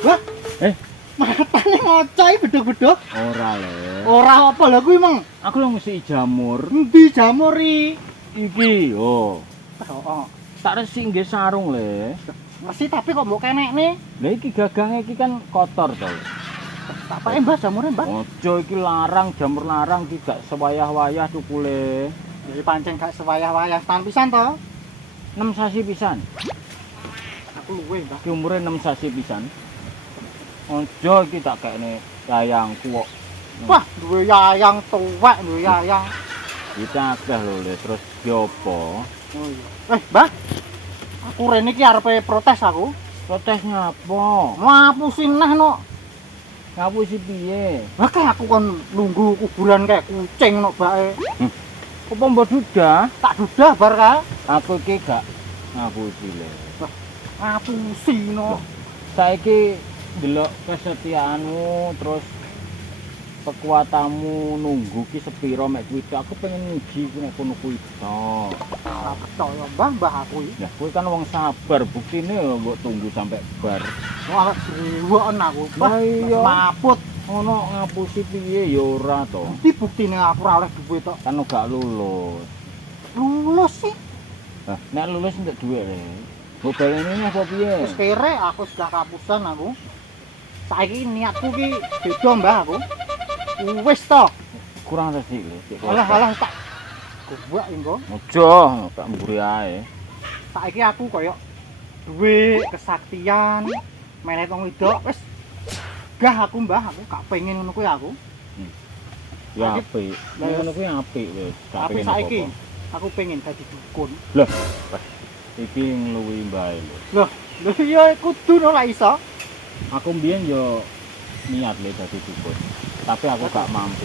Wah, Eh, matane ngocoi bedog-bedog. ora le. Ora apa lha kuwi, Mang? Aku lho ngisi jamur. Endi jamuri? Iki, oh. Oh, Tak resik nggih sarung le. mesti tapi kok mbok kenekne. Lah iki gagange iki kan kotor to. Tak pake Mbah jamure, Mbah. Ojo iki larang, jamur larang iki gak sewayah-wayah cukule. Jadi pancen gak sewayah-wayah tan pisan to. 6 sasi pisan. Aku luwe, Mbah. Iki umure 6 sasi pisan. Ojo iki tak kene yayangku kok. Wah, duwe yayang tuwek, duwe yayang. Kita akeh lho le, terus diopo? Oh iya. Mbah. Aku rene iki arepe protes aku. Protesnya apa? Ngapusin neh no. Ngapusi piye? Lah kayak aku kon nunggu kuburan kayak kucing no bae. Apa mbok dudah? Tak dudah bar kae. Aku iki gak ngapusi le. Ngapusi no. Saiki delok kesetiaanmu terus kekuatanmu nunggu ki sepiro mek kuwi aku pengen nguji ku nek kono kuwi to. Ora percaya Mbah aku iki. Lah kowe kan wong sabar, buktine mbok tunggu sampai bar. Wah, driwoken aku. Lah iya. Maput. Ono ngapusi piye ya ora to. Iki buktine aku ora oleh duit tok. Kan gak lulus. Lulus sih. Lah nek lulus entuk dhuwit le. Mbok baleni apa piye? Wis kere aku sudah kapusan aku. Saiki niatku ki beda Mbah aku. Wis to. Kurang resik le. Alah tak gobak engko. Ojo, tak mburi ae. Saiki aku koyo duwe kesaktian menet wong wedok wis gah aku Mbah aku gak pengen ngono kuwi aku. Ya Saiki- apik. Lah, Ngono kuwi apik wis. Gak Tapi pengen saiki apa-apa. aku pengen dadi dukun. Lah, iki ngluwi mbae lho. Loh ya kudu no lah iso. Aku mbiyen yo niat le dadi dukun. Tapi aku gak mampu.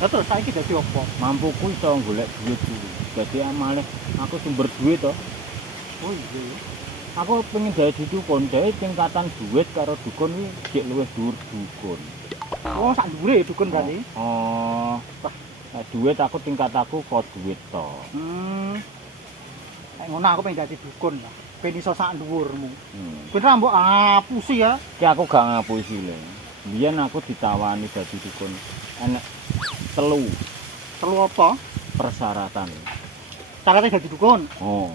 Lah terus saiki dadi apa? Mampuku iso golek duit dulu. Dadi amale aku sumber duit to. Oh iya. Aku pengen dadi dukun, dadi tingkatan duit karo dukun iki jek luwih dhuwur dukun. Oh sak dhuwure dukun berarti. Oh. Nah, duit aku tingkataku kok duit to. Nek ngono aku pengen dadi dukun lah. Ben iso sak dhuwurmu. Hmm. Ben ra mbok apusi ya. Ki aku gak ngapusi le. Biyen aku ditawani dadi dukun. Enek telu Telu apa? persyaratan. Carane dadi dukun. Oh.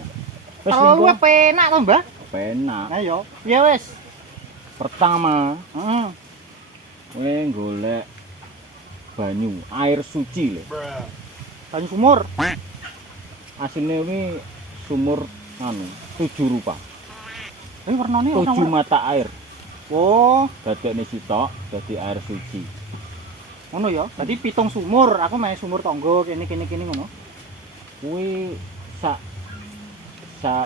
Wis Telu lingko penak to, Mbah? penak. Nah yo. Ya wis. Pertama, Heeh. kowe golek banyu, air suci le. Banyu sumur. Asline kuwi sumur anu, 7 rupa. Warnane 7 mata air. Oh, Dadekne sitok dadi air suci. ngono ya. Dadi 7 sumur, aku main sumur tangga kene ngono. Kuwi sak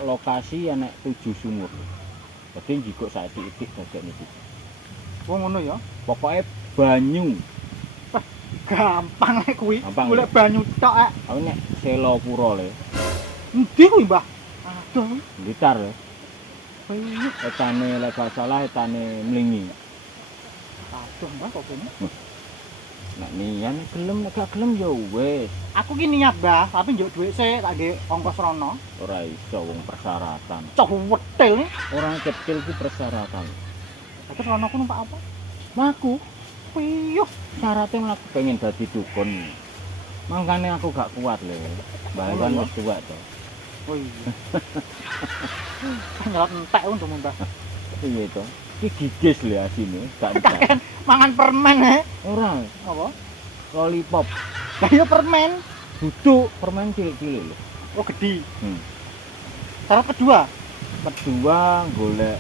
lokasi enek 7 sumur. Dadi njikuk sak titik dadekne sitok. Oh ngono ya. Pokoke banyu. Gampang nek kuwi. Gampang, Golek banyu tok ek. Aku nek selo pura le, Endi kuwi, Mbah? Aduh. Blitar le. Iya. Etane lek gak salah etane mlingi. Aduh, Mbah kok kene. Nek niyan gelem nek gak gelem ya wis. Aku ki niat, Mbah, tapi njuk dhuwit sik tak nggih ongkos rono. Ora iso wong persyaratan. Cok wetil nih. Orang kecil ki persyaratan. Terus rono ku numpak apa? Maku Piyuh. syaratnya mlaku pengen dadi dukun. Mangkane aku gak kuat le. Mbah kan wis tuwek to. Oh iya. Nyelot entek untuk Mbah. Iya to. Ki gigis le asine, gak entek. Kakek mangan permen he. Ora, Apa? lollipop. Lah iya permen. Duduk permen cilik-cilik lho. Oh gede. Syarat kedua. Kedua golek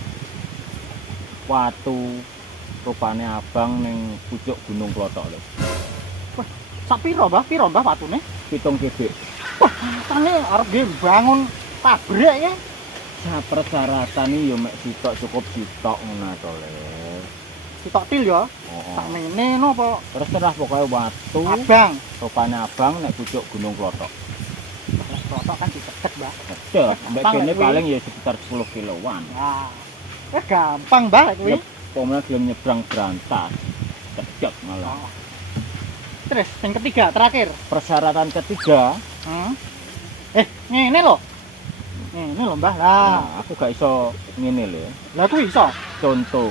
watu rupane abang ning pucuk Gunung Klothok lho. Sak piro, Mbah? Piro, Mbah watune? 7 kebek. Wah, tane arep nggih bangun pabrik ya. Persyaratan iki yo mek sitok cukup sitok ngono to le. Sitok til ya. Heeh. Sakmene napa? Terus pokoke watu Abang. rupane abang nek pucuk Gunung Klothok. Klothok kan diceket, Mbah. Betul, mbek Gampang kene kuwi. paling ya sekitar 10 kiloan. Nah. Gampang, Mbah kuwi. Pomnya gelem nyebrang berantas. Cecek malah. Oh. Terus yang ketiga, terakhir. Persyaratan ketiga, Ngene lho. Ngene lho, Mbah. Lah, nah, aku gak iso ngene lho. lah kuwi iso. Contoh,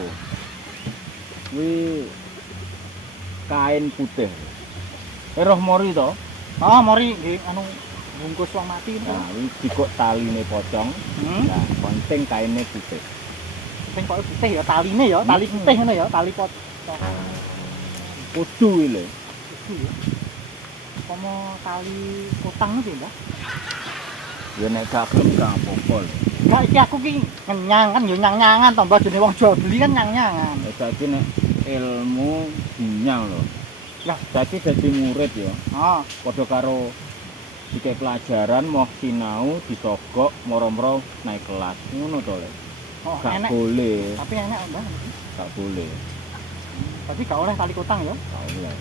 Kuwi kain putih. Roh mori to? Oh, mori nggih anu bungkus wong mati niku. Nah, iki dikok taline pocong. Nah, penting kaine putih. Sing kok putih ya taline ya, tali putih ngono ya, tali pocong. Kudu iki lho. Pomo tali kotang iki, Mbah. Ya nek gak gelem gak apa-apa lho. Gak iki aku ki ngenyang kan ya nyang-nyangan to, Mbah, jene wong jual beli kan nyang-nyangan. Saiki nek ilmu dinyang lho. Lah, Saiki dadi murid ya. oh, Padha karo dikek pelajaran mau sinau disogok moro-moro naik kelas ngono to lho. oh Gak enak. boleh, Tapi enak, Mbah. gak boleh. Tapi gak oleh tali kotang ya. Gak oleh.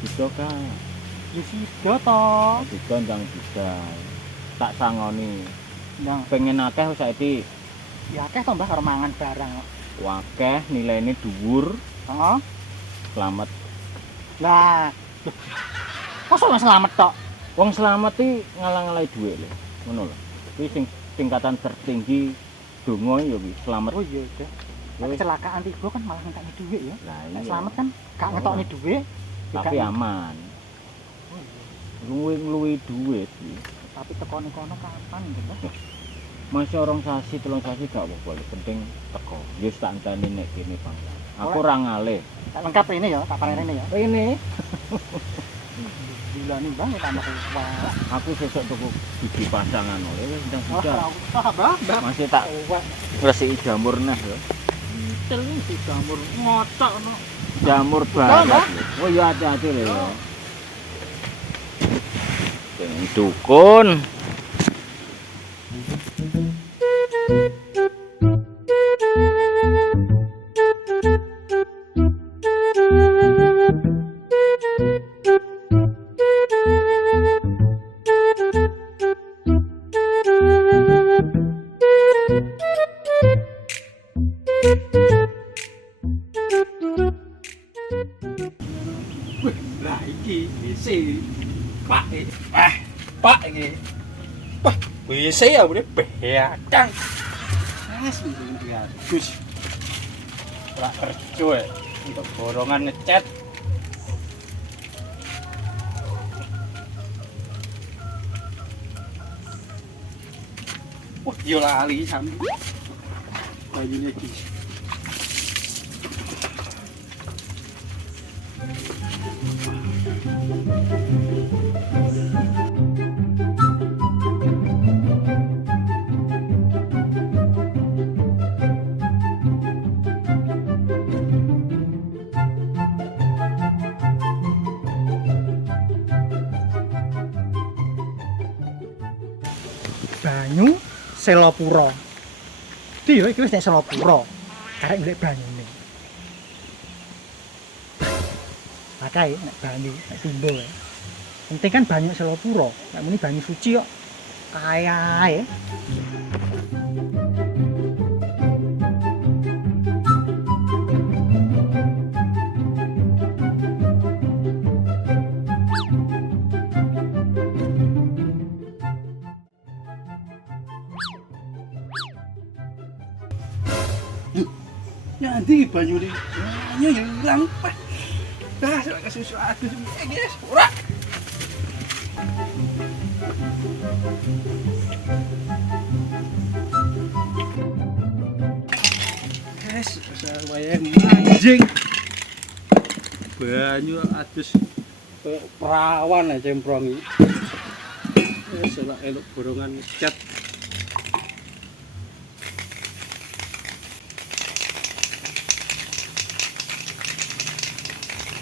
Bisa kan. Ya sida to. Bisa ndang bisa. Tak sangoni. Ndang Pengen akeh saiki ya akeh to, Mbah, karo mangan barang. wakeh nilaine dhuwur, Heeh. selamat. Lah, kok wong selamat tok? Wong selamat iki ngalang-alai dhuwit lho. Ngono lho. Kuwi sing tingkatan tertinggi donga ya kuwi selamat. Oh iya, Dek. Nek kecelakaan tiba kan malah ngetokne dhuwit ya. Lah Nek iya. selamat kan gak ngetokne dhuwit. ya Tapi gak- aman. Oh iya. Luwi-luwi dhuwit iki. Tapi tekone kono kapan gitu, Mbah? Masih orang sasi, telung sasi gak apa-apa, lho. Penting teko. Wis tak enteni nek kene pangkat. Aku ora ngalih. Tak lengkap ini ya, tak panen ini ya. Ini Gila nih, Bang, tambah kuat. aku sesuk tuku biji pasangan oleh wis ndang sudah. Wah, Mbah, Mbah. Masih tak Kuat. ngresiki jamur neh lho. Cel si jamur ngocok no. Jamur Mbak. barat. lho. Oh iya hati-hati lho. Dengan dukun. Lah iki WC. Pak. Pak iki. Wah, WC ya udah beakang. Mas ini bagus. Ora kerja ya untuk borongan ngecat. Wah, yo lali sampe. Banyune iki. Banyu Selopuro. Iki ya iki wis nek Selopuro. Karek golek banyune. Pakai nek banyu, nek timbo ya. Penting kan banyu Selopuro. Nek muni banyu suci kok kaya ya. Nanti banyu ini banyu hilang pak. Dah, saya kasih sesuatu guys. Ora. Guys, saya mancing. Banyu atus perawan aja cemprong iki. Wis ora elok borongan cat.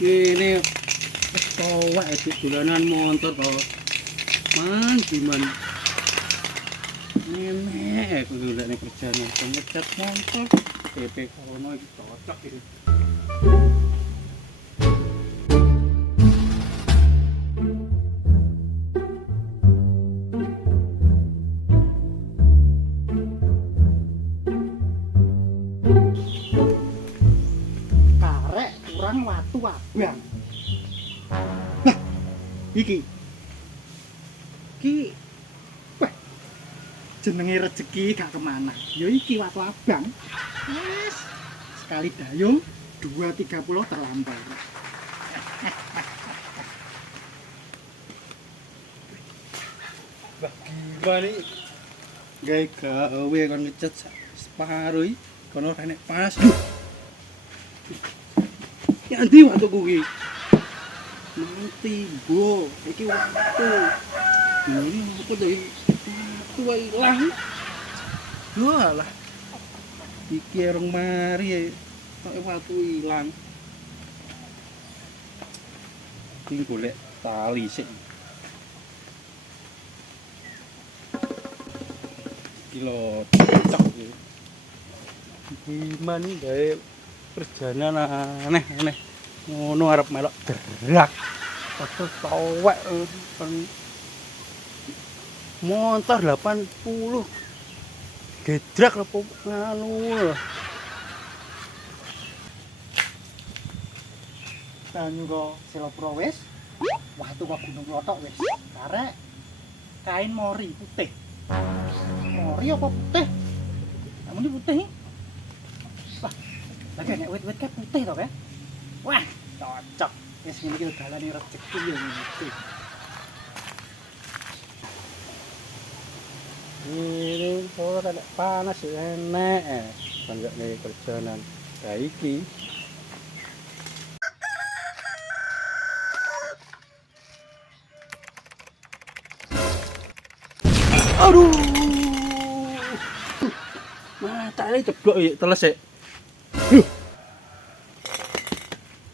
Ini kowak itu dolanan motor kok. Man, gimana? Nenek, aku udah nih kerjaan ngecat motor. PP kono iki cocok iki. Karek kurang watu abang. Nah, iki. Iki wah. Jenenge rezeki gak kemana. Ya iki watu abang. Yes. Sekali dayung 2.30 terlampau. Gimana nih? Gawe gawe kon ngecat separuh iki kono ora nek pas. Ya ndi waktu kuwi? Nanti bo, iki waktu. Ini apa dari waktu wae ilang. Yo alah. Iki orang mari kok waktu ilang. Iki golek tali sik. Kilo cocok gitu. Gimana nih gawe perjalanan aneh-aneh ngono arep melok gerak padahal towek kan motor 80 gedrak apa nganu lho. Banyu kok Selopro wis. Watu kok Gunung Klothok wis. Karek kain mori putih. Mori apa putih? Namun ini putih. Wah, lagi nek wit-wit kayak putih toh, wah, cocok. Wis ngene iki dalane rezeki yo ngene. Ini ora nek panas enek panjane perjalanan iki. Aduh. Matane ceblok iki teles sik.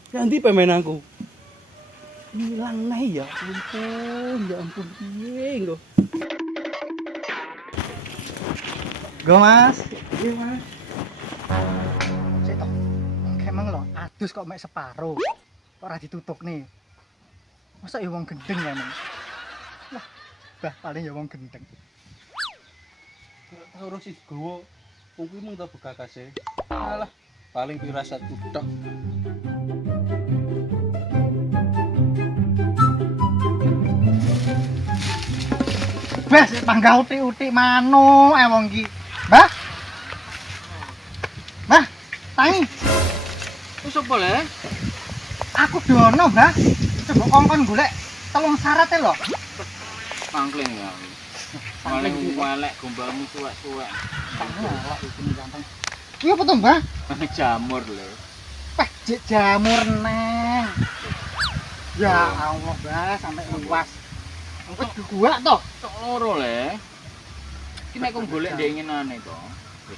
Ganti pemenanku. Hilang nih ya ampun piye lho. Go Mas. Iya Mas. Sik toh. Kemang lho, adus kok mek separo. Kok ora ditutup nih. Masa ya wong gendeng ya, Mang? Wah, bah paling ya wong gendeng. Harus sih gowo. Wong kuwi mung tak bekakase. Alah, paling pirasatku tok. Bah, sik panggah utik-utik mano wong iki. Mbah. Mbah, tangi. Wis apa le? Aku dono, Mbah. Coba kongkon golek telung syarat lho. Mangkling ya. Paling walek gombalmu suwek-suwek. Ki apa to, Mbah? Jamur le. Peh, jamur neng. Ya Allah, Mbah, sampai luas. Engko gua to. Tok loro le. Ki nek kok golek ndek ngenane to.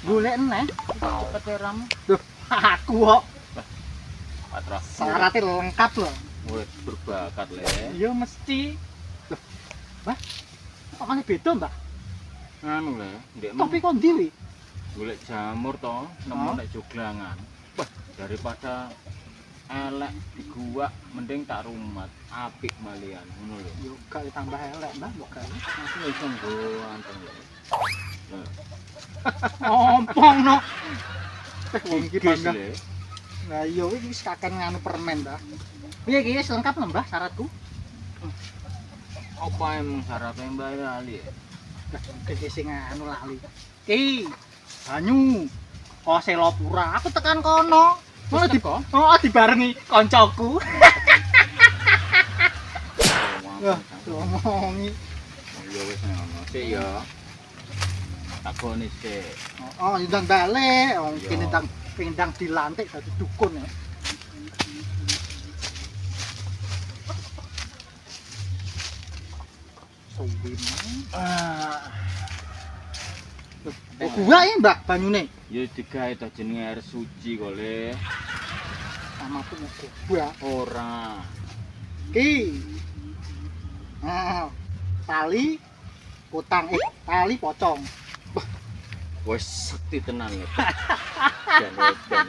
Golek neng. Cepet ram. Duh, aku kok Patra. syaratnya lengkap loh. Murid berbakat le. Iya mesti. Loh, Mbah, kok aneh beda, Mbah? Anu le, ndek Tapi kok ndi wi? golek jamur to, nemu nek joglangan. Wah, daripada elek di gua mending tak rumat, apik malian ngono lho. Yo gak ditambah elek, Mbah, mbok gawe. Aku iso nggo anteng lho. Ompong no. Wong iki Gis bangga. le. Lah iya iki wis kakek nganu permen, Mbah. Piye iki wis lengkap lho, Mbah, syaratku? Apa emang syaratnya Mbak Ali? Lah, iki sing anu lali. Ki, banyu. Kok Selopura, aku tekan kono. Malah di kok? oh dibarengi koncoku. Wah, ngomongi. Ya wis ngono. Sik ya. Takoni sik. Oh, ndang balik. Wong Iya. kene ndang dilantik dadi dukun ya. Suwin. Oh, gua iki, Mbak, banyune. Ya digawe ta jenenge air suci kok le. Sama aku mau gua. Ora. Ki. Nah, tali utang tali pocong. Wes sekti tenan le. Dan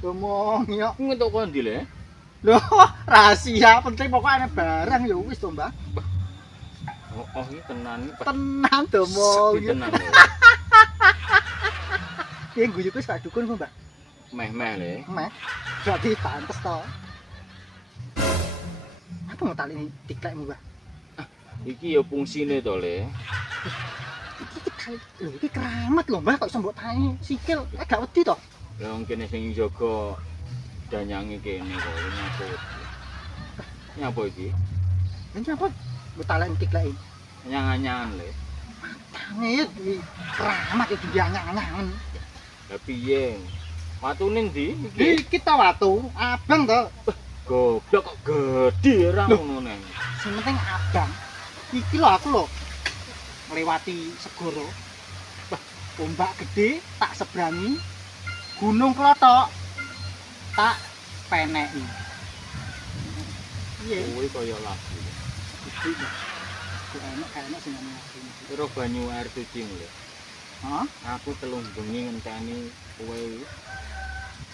Ngomong yo. ngentuk kondi le. Loh, rahasia penting pokoknya ada barang ya wis to, Mbak. Oh, iki tenan iki. Tenan to mau. Sekti tenan le. Ki guyu wis gak dukun kok, Mbak. Meh-meh le. Meh. Berarti pantes to. Apa mau tali ini diklekmu, Mbak? Iki ya fungsine to le. Iki tali, lho iki keramat lho, Mbak, kok iso mbok tali sikil. Gak wedi to. Lah wong kene sing jaga danyangi kene kok nyapa. Nyapa iki? Ini apa? Betalek entik lek. Nyang-nyangan le. Tangi keramat iki anyangan. Lah piye? Watune ndi iki? Iki ta watu, abang to. Goblok kok gedhe ora ngono neng. Sing penting abang. Iki lho aku lho nglewati segara. Wah, ombak gede tak sebrangi. Gunung Klothok tak peneki. Piye? Kuwi kaya lagu. Iki enak sing ngene. Kira banyu air suci lho. Hah? Aku telung bengi ngenteni kowe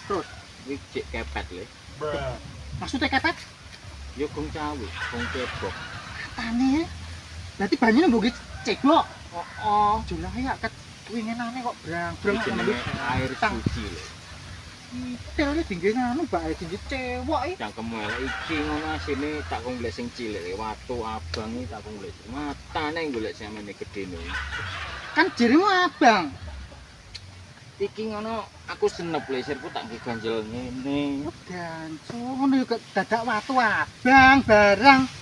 Terus iki cek kepet le. maksudnya kepet? Ya gong cawi, gong cebok. Katane. Berarti banyune mbok cebok. Oh, jumlah ya ket winginane kok brang-brang Jenenge air suci lho. Itil iki tinggi ngono bae tinggi cewek iki. Cangkemmu elek iki ngono asine tak kong golek sing cilik watu abang iki tak kong golek. Matane golek samene gedene. Kan jerimu abang. Iki ngono aku senep lesirku tak ganjel ngene. Dan ngono yo dadak watu abang barang.